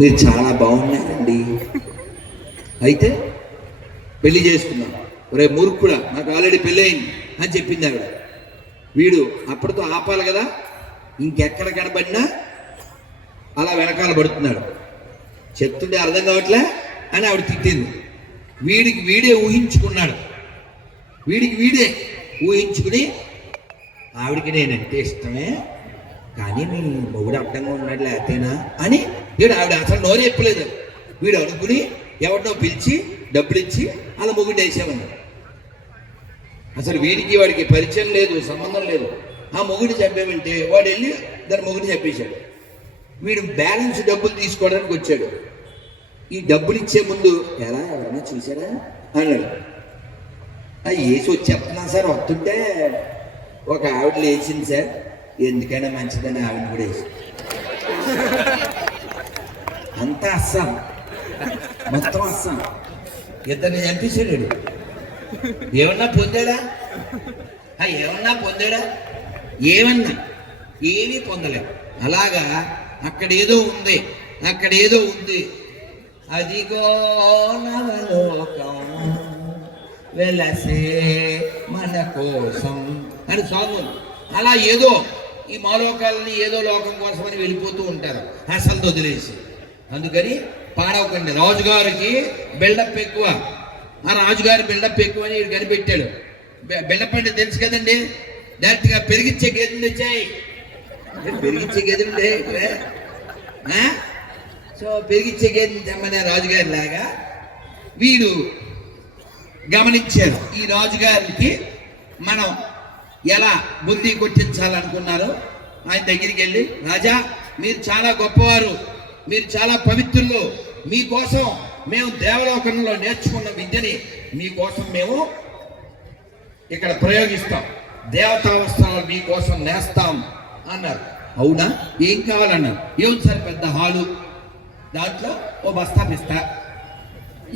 మీరు చాలా బాగున్నారండి. అయితే పెళ్లి చేసుకున్నాం. ఒరే మూర్ఖుడా, నాకు ఆల్రెడీ పెళ్ళి అయింది అని చెప్పింది ఆవిడ. వీడు అప్పటితో ఆపాలి కదా, ఇంకెక్కడ కనబడినా అలా వెనకాల పడుతున్నాడు. చెప్తుంటే అర్థం కావట్లే అని ఆవిడ తిట్టింది. వీడికి వీడే ఊహించుకున్నాడు. వీడికి వీడే ఊహించుకుని ఆవిడికి నేనంటే ఇష్టమే, కానీ మీ మొగుడు అడ్డంగా ఉన్నాడు లేతేనా అని వీడు ఆవిడ అసలు నోరు చెప్పలేదు. వీడు అనుకుని ఎవరినో పిలిచి డబ్బులు ఇచ్చి అలా మొగుడు వేసామన్నాడు. అసలు వీడికి వాడికి పరిచయం లేదు, సంబంధం లేదు. ఆ మొగుడిని చంపేమంటే వాడు వెళ్ళి దాని మొగుడిని చంపేశాడు. వీడు బ్యాలెన్స్ డబ్బులు తీసుకోవడానికి వచ్చాడు. ఈ డబ్బులు ఇచ్చే ముందు ఎలా ఎవరైనా చూసారా అన్నాడు. వేసి వచ్చి చెప్తున్నాను సార్, వస్తుంటే ఒక ఆవిడ లేచింది సార్, ఎందుకైనా మంచిదని ఆవిడని కూడా వేసి అంతా అస్సాం, మొత్తం అస్సాం. ఇద్దరిని చంపేశాడు. ఏమన్నా పొందాడా? ఏమన్నా పొందాడా? ఏమన్నా ఏమీ పొందలేదు. అలాగా అక్కడేదో ఉంది, అక్కడేదో ఉంది. అదిగో నవలోకం వెలసే మన కోసం అని సాంగ్ ఉంది. అలా ఏదో ఈ మాలోకాలని ఏదో లోకం కోసమని వెళ్ళిపోతూ ఉంటారు అసలు వదిలేసి. అందుకని పాడవకండి. రాజుగారికి బిల్డప్ ఎక్కువ, ఆ రాజుగారి బిల్డప్ ఎక్కువ అని కనిపెట్టాడు. బిల్డప్ అంటే తెలుసు కదండి, డైరెక్ట్గా పెరిగిచ్చే గేదెలు తెచ్చాయి. పెరిగిచ్చే గేదెలు సో పెరిగిచ్చే గేదెలు తెమ్మనే రాజుగారి లాగా వీడు గమనించారు. ఈ రాజుగారికి మనం ఎలా బుద్ధి కొట్టించాలనుకున్నారో ఆయన దగ్గరికి వెళ్ళి, రాజా మీరు చాలా గొప్పవారు, మీరు చాలా పవిత్రులు, మీకోసం మేము దేవలోకంలో నేర్చుకున్న విద్యని మీకోసం మేము ఇక్కడ ప్రయోగిస్తాం, దేవతా వస్త్రాలు మీకోసం నేస్తాం అన్నారు. అవునా, ఏం కావాలన్నారు. ఏముంది సార్, పెద్ద హాలు, దాంట్లో ఓ బస్తా పిస్తా,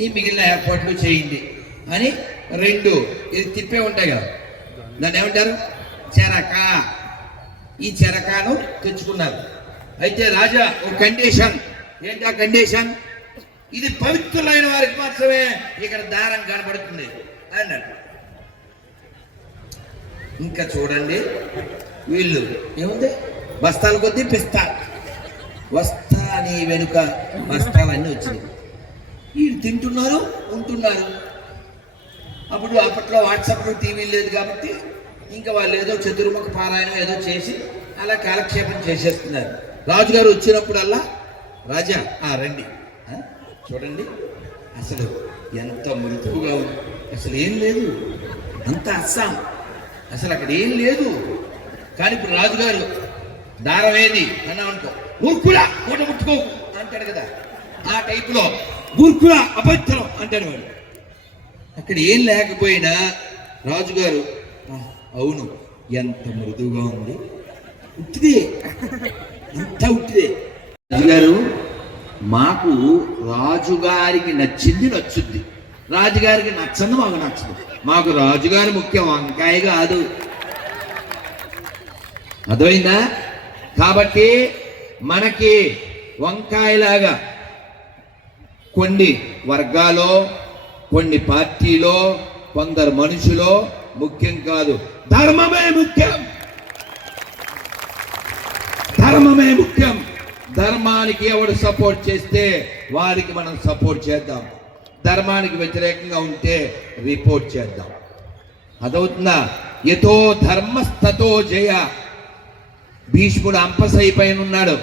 ఈ మిగిలిన ఏర్పాట్లు చేయండి అని రెండు ఇది తిప్పే ఉంటాయి కదా, దాన్ని ఏమంటారు, చెరక. ఈ చెరకాను తెచ్చుకున్నారు. అయితే రాజా ఒక కండిషన్, ఏంటి ఆ కండిషన్, ఇది పవిత్రులైన వారికి మాత్రమే ఇక్కడ దారం కనబడుతుంది అన్నాడు. ఇంకా చూడండి వీళ్ళు ఏముంది, బస్తాల కొద్దీ పిస్తా, వస్తా అని వెనుక బస్తాలన్నీ వచ్చినాయి. వీళ్ళు తింటున్నారు, ఉంటున్నారు. అప్పట్లో వాట్సాప్ టీవీ లేదు కాబట్టి ఇంకా వాళ్ళు ఏదో చతుర్ముఖ పారాయణం ఏదో చేసి అలా కాలక్షేపం చేసేస్తున్నారు. రాజుగారు వచ్చినప్పుడల్లా, రాజా రండి, చూడండి అసలు ఎంత మృదువుగా ఉంది, అసలు ఏం లేదు, అంత అస్సాం, అసలు అక్కడ ఏం లేదు. కానీ ఇప్పుడు రాజుగారు దారం ఏది అన్నామనుకో, మూర్ఖుడా మూట ముట్టుకో అంటాడు కదా, ఆ టైపులో మూర్ఖుడా అపవిత్రం అంటాడు వాడు. అక్కడ ఏం లేకపోయినా రాజుగారు అవును ఎంత మృదువుగా ఉంది, ఉట్టిదే, అంతా ఉట్టిదే. రాజుగారు మాకు రాజుగారికి నచ్చింది నచ్చుద్ది, రాజుగారికి నచ్చంది మాకు నచ్చదు. మాకు రాజుగారి ముఖ్యం, వంకాయ కాదు. అర్థమైందా? కాబట్టి మనకి వంకాయలాగా కొన్ని వర్గాలో, కొన్ని పార్టీలో, కొందరు మనుషులో ముఖ్యం కాదు, ధర్మమే ముఖ్యం. ధర్మమే ముఖ్యం. ధర్మానికి ఎవడు సపోర్ట్ చేస్తే వారికి మనం సపోర్ట్ చేద్దాం, ధర్మానికి వ్యతిరేకంగా ఉంటే రిపోర్ట్ చేద్దాం. అదవుతుందా? యతో ధర్మస్తతో జయ. భీష్ముడు అంపసైపైన ఉన్నాడు,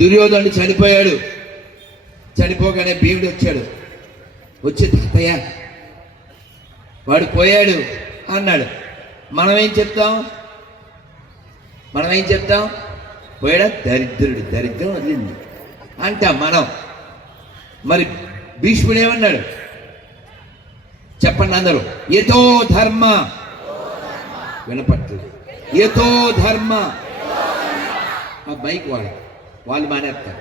దుర్యోధనుడు చనిపోయాడు. చనిపోగానే భీముడు వచ్చాడు, వచ్చి తాతయ్య వాడు పోయాడు అన్నాడు. మనమేం చెప్తాం? పోయాడా, దరిద్రుడు, దరిద్రం వదిలింది అంటాం మనం. మరి భీష్ముడు ఏమన్నాడు చెప్పండి అందరూ, యతో ధర్మ, వినపట్లేదు, యతో ధర్మ. ఆ బైక్ వాళ్ళు మానేస్తారు.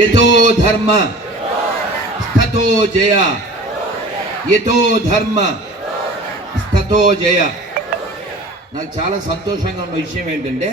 యతో ధర్మ స్థతో జయ, యతో ధర్మ స్థతో జయ. నాకు చాలా సంతోషంగా ఉన్న విషయం ఏంటంటే